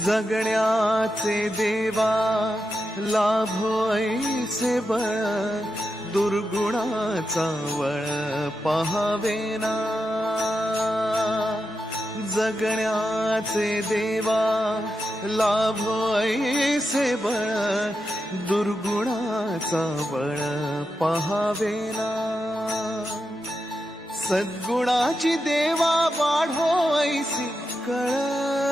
जगण्याचे देवा लाभो ऐसे बळ दुर्गुणाचा वळ पहावेना जगण्याचे देवा लाभो ऐसे बळ दुर्गुणाचा बळ पहावेना सद्गुणाची देवा वाढो ऐसी कळ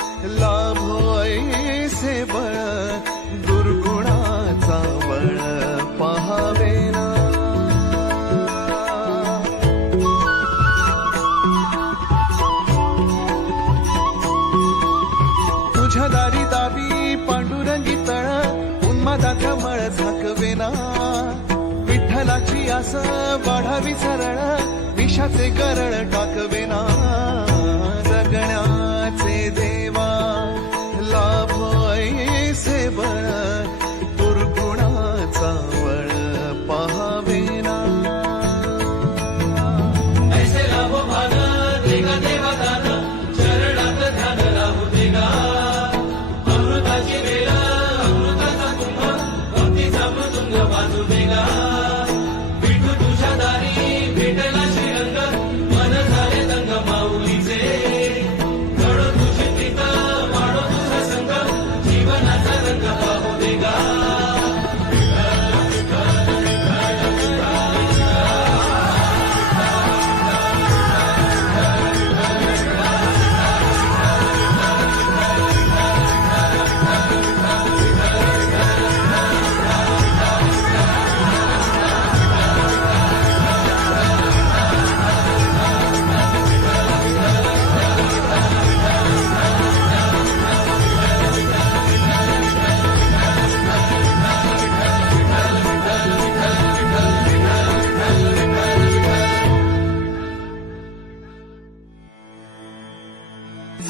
विठ्ठलाची आस वाढावी सरळ विषाचे गरळ टाकवेना जगण्या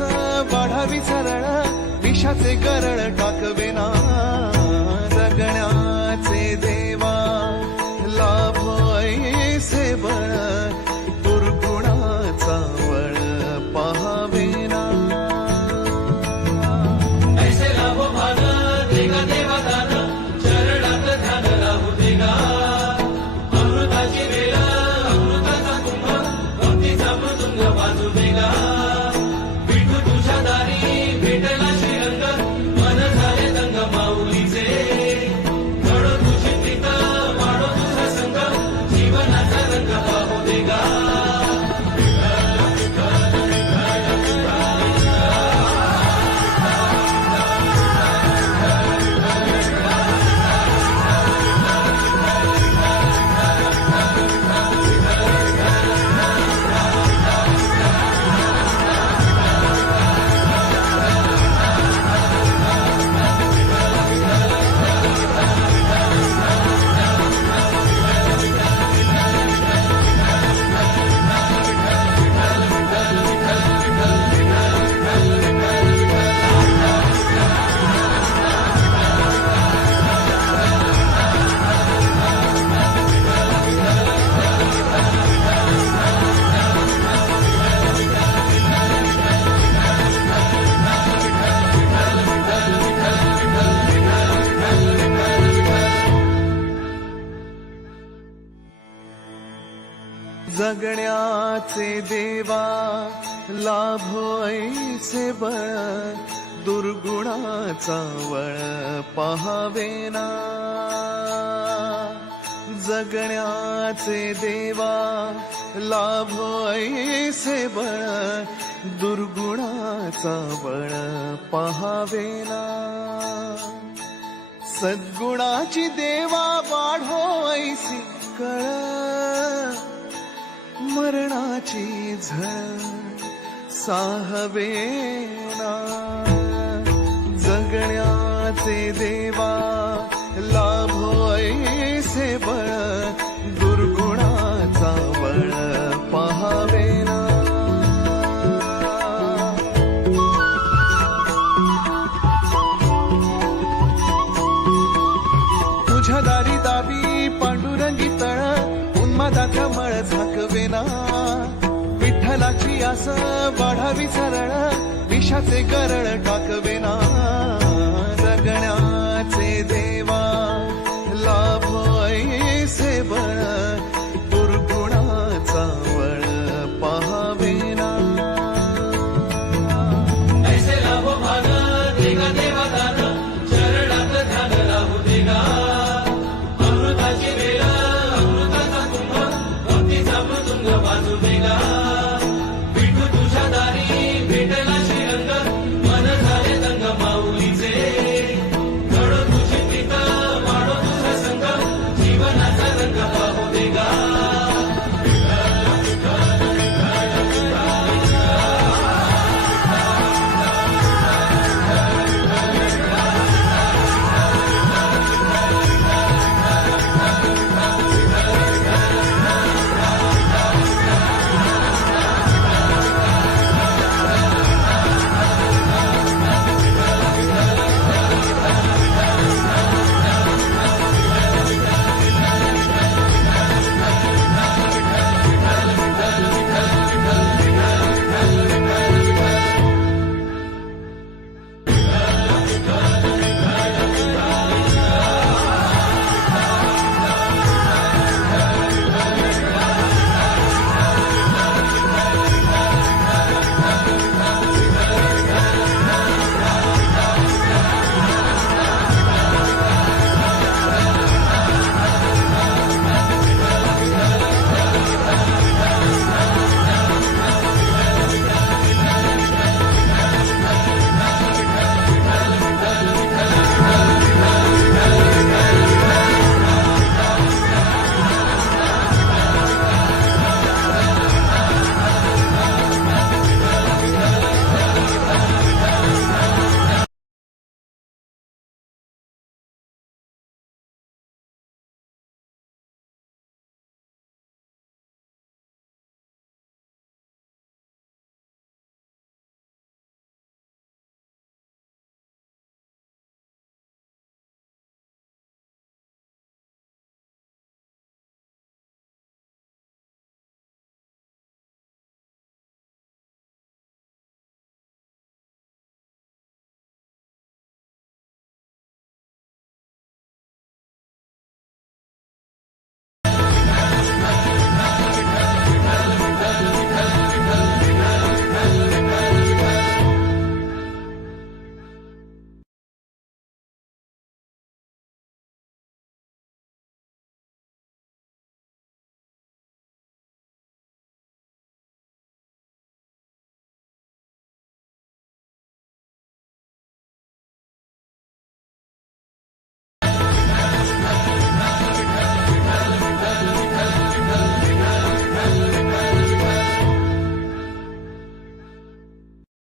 वाढावी सरळ विषाचे गरळ टाकवेना चे देवा लाभ ऐसे बळ दुर्गुणाचा वळ पहावेना जगण्याचे देवा लाभो ऐसे बळ दुर्गुणाचा बळ पहावेना सद्गुणाची देवा वाढो ऐसी कळ. मरणाची झळ साहवेना जगण्याचे देवा विसरण विषाचे गरळ टाकवेना